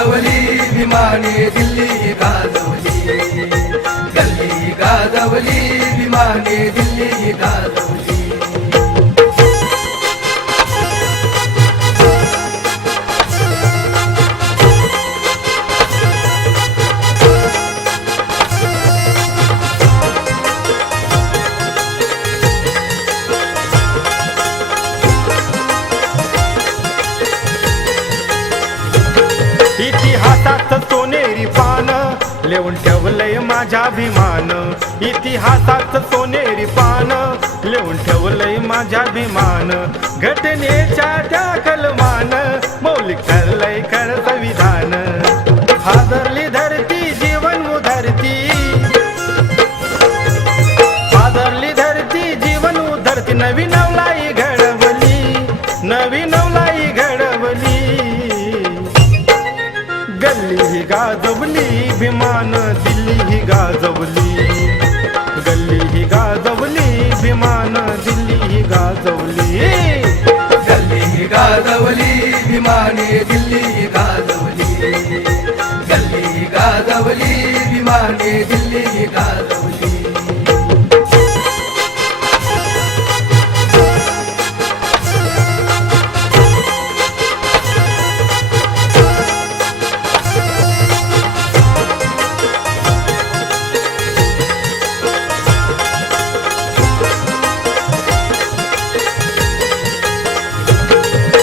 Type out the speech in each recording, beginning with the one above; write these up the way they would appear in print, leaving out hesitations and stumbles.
गाजवली विमाने दिल्ली गाजवली, गल्ली गाजवली विमाने दिल्ली गाजवली। इतिहासात सोनेरी पान लिहून ठेवलंय माझा अभिमान, इतिहासात सोनेरी पान लिहून ठेवलंय माझा अभिमान। घटनेच्या त्या कलमान मौलिक ठरलंय खरं संविधान। हादरली धरती जीवन उधरती, हादरली धरती जीवन उधरती, नवी नवलाई घडवली, नवी नवलाई घडवली। गल्ली ही गाजवली विमान दिल्ली ही गाजवली, गल्ली ही गाजवली विमान दिल्ली ही गाजवली। गल्ली ही गाजवली विमाने दिल्ली गाजवली, गल्ली ही गाजवली विमाने दिल्ली गाजवली।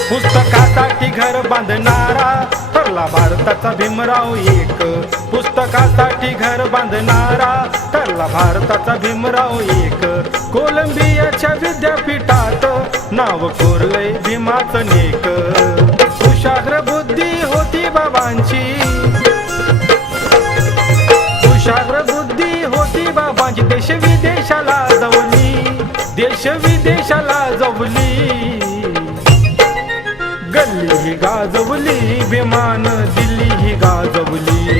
पुस्तकासाठी घर बांधणारा ठरला भारताचा भीमराव एक, पुस्तकासाठी घर बांधणारा ठरला भारताचा भीमराव एक। कोलंबियाच्या विद्यापीठात नाव कोरलंय भीमाचं नेक। कुशाग्र बुद्धी होती बाबांची, कुशाग्र बुद्धी होती बाबांची, देश विदेशाला जवली, देश विदेशाला जवली। गल्ली ही गाजवली विमान दिल्ली ही गाजवली,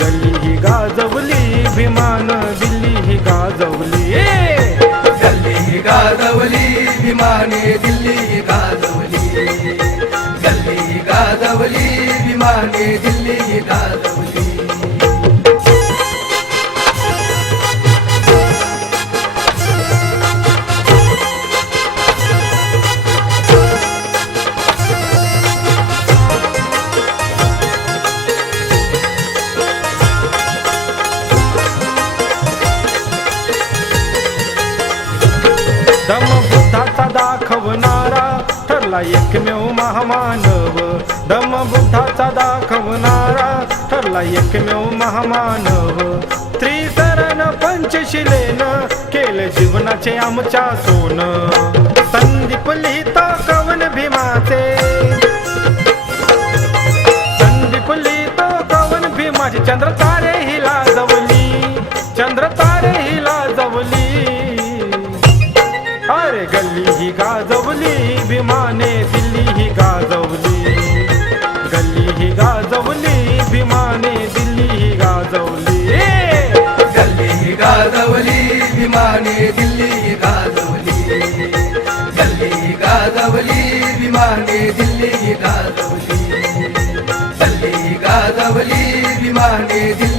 गल्ली ही गाजवली विमान दिल्ली ही गाजवली। गल्ली ही गाजवली विमाने दिल्ली गाजवली, गल्ली ही गाजवली विमाने दिल्ली गाजवली। दम बुद्धाचा दाखवणारा ठरला एकमेव महामानव, दम बुद्धाचा दाखवणारा ठरला एकमेव महामानव। त्रिसरण पंचशिलेनं केलं जीवनाचे आमच्या सोन, संदीप लिहिता कवन भीमाचे, संदीप लिहिता कवन भीमाचे। चंद्र तारे ही लाजवली, चंद्र तारे ही लाजवली। अरे गल्ली ही गाजवली विमाने दिल्ली ही गाजवली, गल्ली ही गाजवली विमाने दिल्ली ही गाजवली। गल्ली ही गाजवली विमाने दिल्ली गाजवली, गल्ली ही गाजवली विमाने दिल्ली गाजवली, गल्ली ही गाजवली विमाने दिल्ली